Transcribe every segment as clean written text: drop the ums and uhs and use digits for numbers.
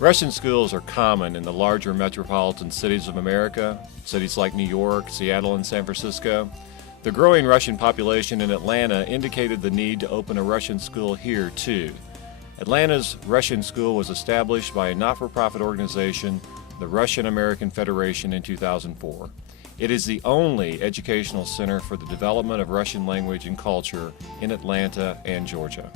Russian schools are common in the larger metropolitan cities of America, cities like New York, Seattle, and San Francisco. The growing Russian population in Atlanta indicated the need to open a Russian school here, too. Atlanta's Russian school was established by a not-for-profit organization, the Russian American Federation, in 2004. It is the only educational center for the development of Russian language and culture in Atlanta and Georgia.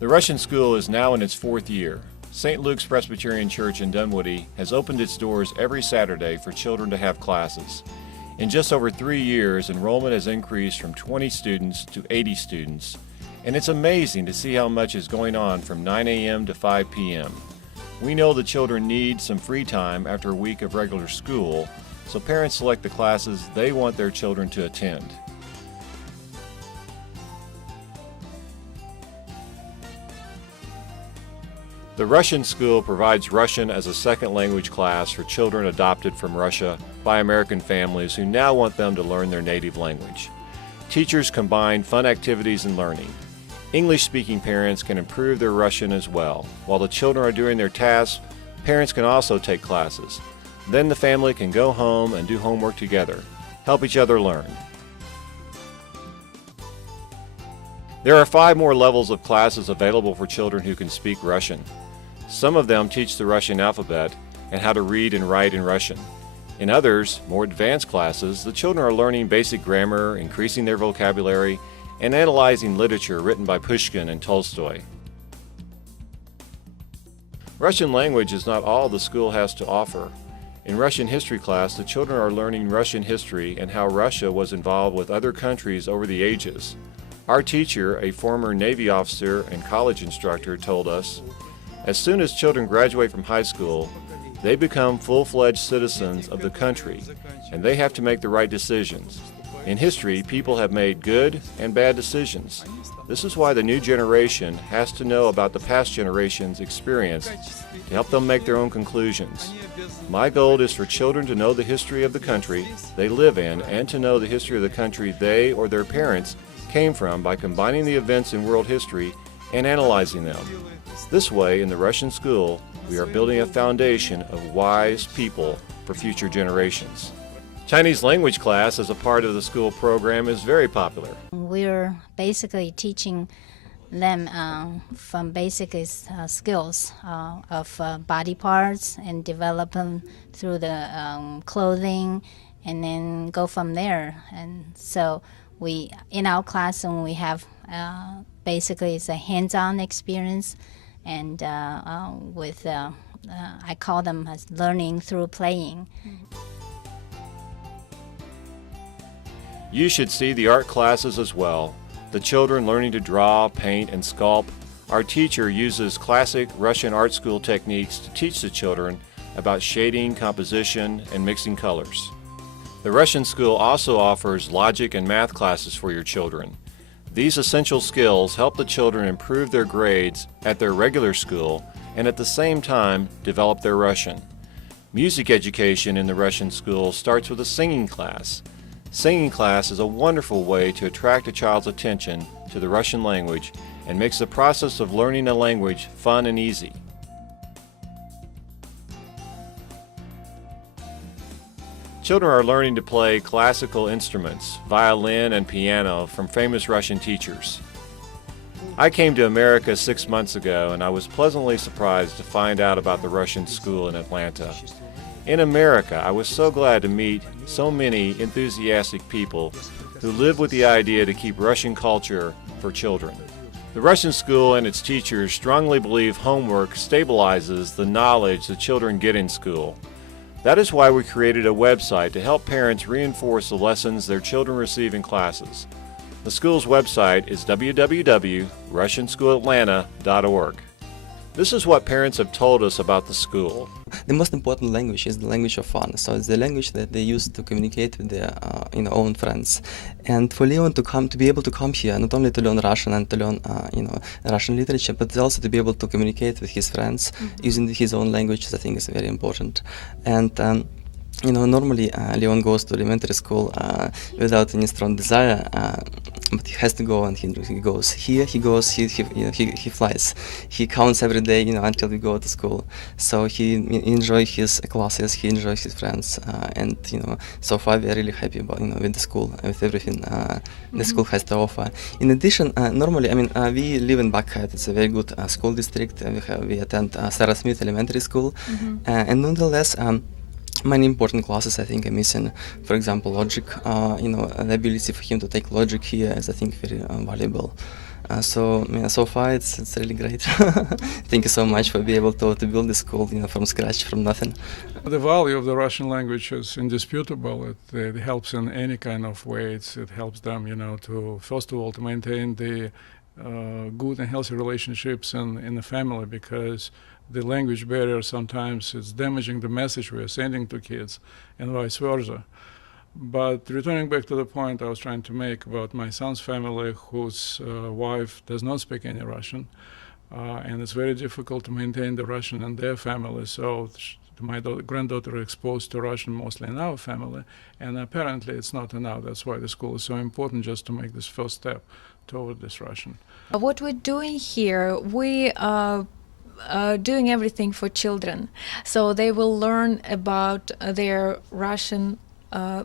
The Russian school is now in its fourth year. St. Luke's Presbyterian Church in Dunwoody has opened its doors every Saturday for children to have classes. In just over 3 years, enrollment has increased from 20 students to 80 students, and it's amazing to see how much is going on from 9 a.m. to 5 p.m. We know the children need some free time after a week of regular school, so parents select the classes they want their children to attend. The Russian school provides Russian as a second language class for children adopted from Russia by American families who now want them to learn their native language. Teachers combine fun activities and learning. English-speaking parents can improve their Russian as well. While the children are doing their tasks, parents can also take classes. Then the family can go home and do homework together, help each other learn. There are 5 more levels of classes available for children who can speak Russian. Some of them teach the Russian alphabet and how to read and write in Russian. In others, more advanced classes, the children are learning basic grammar, increasing their vocabulary, and analyzing literature written by Pushkin and Tolstoy. Russian language is not all the school has to offer. In Russian history class, the children are learning Russian history and how Russia was involved with other countries over the ages. Our teacher, a former Navy officer and college instructor, told us, as soon as children graduate from high school, they become full-fledged citizens of the country, and they have to make the right decisions. In history, people have made good and bad decisions. This is why the new generation has to know about the past generation's experience to help them make their own conclusions. My goal is for children to know the history of the country they live in and to know the history of the country they or their parents came from by combining the events in world history and analyzing them. This way, in the Russian school, we are building a foundation of wise people for future generations. Chinese language class as a part of the school program is very popular. We're basically teaching them from basic skills of body parts and develop them through the clothing and then go from there. And so we, in our classroom, we have basically it's a hands-on experience, and with I call them as learning through playing. You should see the art classes as well. The children learning to draw, paint, and sculpt. Our teacher uses classic Russian art school techniques to teach the children about shading, composition, and mixing colors. The Russian school also offers logic and math classes for your children. These essential skills help the children improve their grades at their regular school and at the same time develop their Russian. Music education in the Russian school starts with a singing class. Singing class is a wonderful way to attract a child's attention to the Russian language and makes the process of learning a language fun and easy. Children are learning to play classical instruments, violin and piano, from famous Russian teachers. I came to America 6 months ago, and I was pleasantly surprised to find out about the Russian school in Atlanta. In America, I was so glad to meet so many enthusiastic people who live with the idea to keep Russian culture for children. The Russian school and its teachers strongly believe homework stabilizes the knowledge the children get in school. That is why we created a website to help parents reinforce the lessons their children receive in classes. The school's website is www.russianschoolatlanta.org. This is what parents have told us about the school. The most important language is the language of fun. So it's the language that they use to communicate with their own friends. And for Leon to be able to come here, not only to learn Russian and to learn Russian literature, but also to be able to communicate with his friends using his own language, I think is very important. And Normally Leon goes to elementary school without any strong desire, but he has to go, and he goes. Here he goes, he flies. He counts every day, until we go to school. So he enjoys his classes, he enjoys his friends, and so far we are really happy about with the school, with everything the school has to offer. In addition, normally, we live in Buckhead. It's a very good school district. We attend Sarah Smith Elementary School, and nonetheless. Many important classes I think are missing. For example, logic. The ability for him to take logic here is I think very valuable. So far it's really great. Thank you so much for being able to build the school, from scratch, from nothing. The value of the Russian language is indisputable. It helps in any kind of ways. It helps them, to first of all to maintain the good and healthy relationships in the family, because the language barrier sometimes is damaging the message we are sending to kids, and vice versa. But returning back to the point I was trying to make about my son's family, whose wife does not speak any Russian, and it's very difficult to maintain the Russian in their family. So my granddaughter is exposed to Russian mostly in our family, and apparently it's not enough. That's why the school is so important, just to make this first step toward this Russian. What we're doing here, we are doing everything for children. So they will learn about their Russian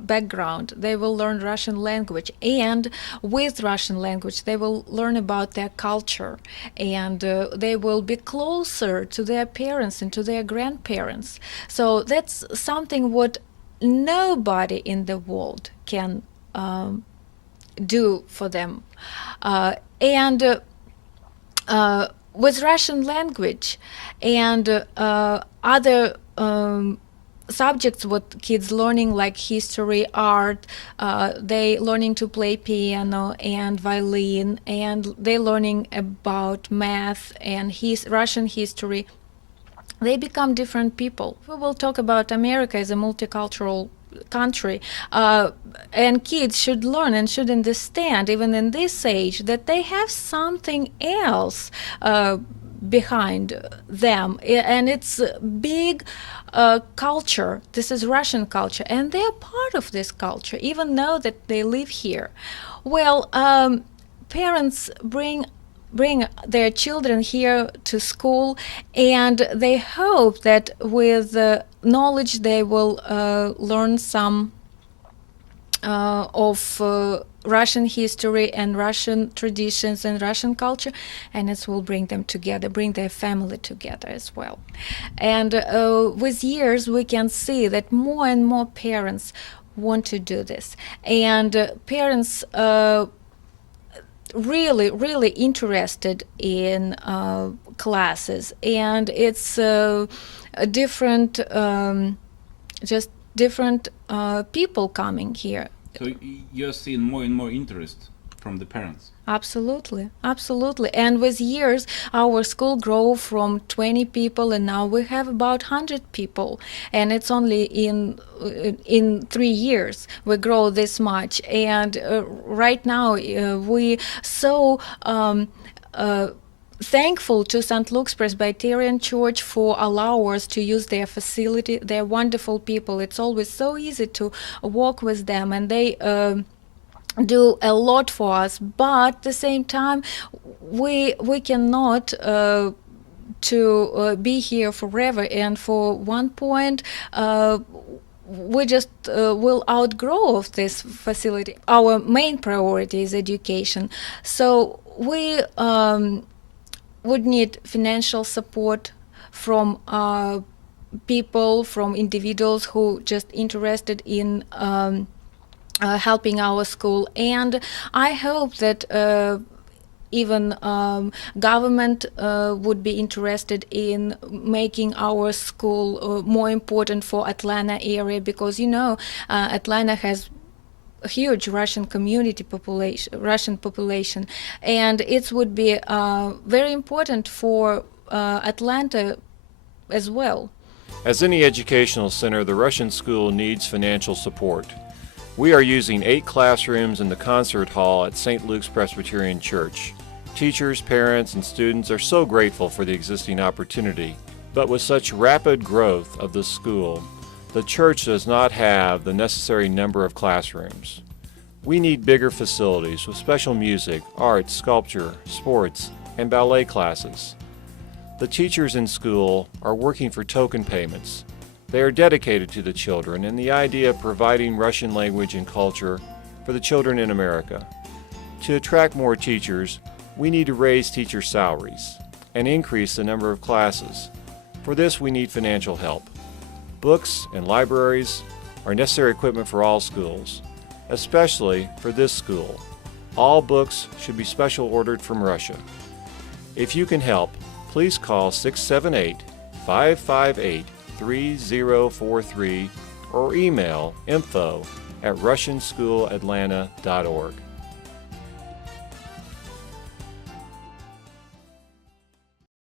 background. They will learn Russian language, and with Russian language they will learn about their culture, and they will be closer to their parents and to their grandparents. So that's something what nobody in the world can do for them. With Russian language and other subjects, what kids learning like history, art, they learning to play piano and violin, and they learning about math and Russian history. They become different people. We will talk about America as a multicultural country, and kids should learn and should understand, even in this age, that they have something else behind them, and it's a big culture. This is Russian culture, and they're part of this culture, even though that they live here. Well, parents bring their children here to school, and they hope that with knowledge they will learn some of Russian history and Russian traditions and Russian culture, and it will bring them together, bring their family together as well. And with years we can see that more and more parents want to do this, and parents really interested in classes, and it's different people coming here. So you're seeing more and more interest from the parents? Absolutely. And with years, our school grew from 20 people, and now we have about 100 people. And it's only in 3 years we grow this much. And right now we so thankful to St. Luke's Presbyterian Church for allowing us to use their facility. They're wonderful people. It's always so easy to work with them, and they do a lot for us. But at the same time, we cannot to be here forever, and for one point we just will outgrow of this facility. Our main priority is education, so we would need financial support from people, from individuals who just interested in helping our school. And I hope that even government would be interested in making our school more important for Atlanta area, because Atlanta has a huge Russian population, and it would be very important for Atlanta as well. As any educational center, the Russian school needs financial support. We are using 8 classrooms in the concert hall at St. Luke's Presbyterian Church. Teachers, parents, and students are so grateful for the existing opportunity, but with such rapid growth of the school, The church does not have the necessary number of classrooms. We need bigger facilities with special music, art, sculpture, sports, and ballet classes. The teachers in school are working for token payments. They are dedicated to the children and the idea of providing Russian language and culture for the children in America. To attract more teachers, we need to raise teacher salaries and increase the number of classes. For this, we need financial help. Books and libraries are necessary equipment for all schools, especially for this school. All books should be special ordered from Russia. If you can help, please call 678-558-3043 or email info@russianschoolatlanta.org.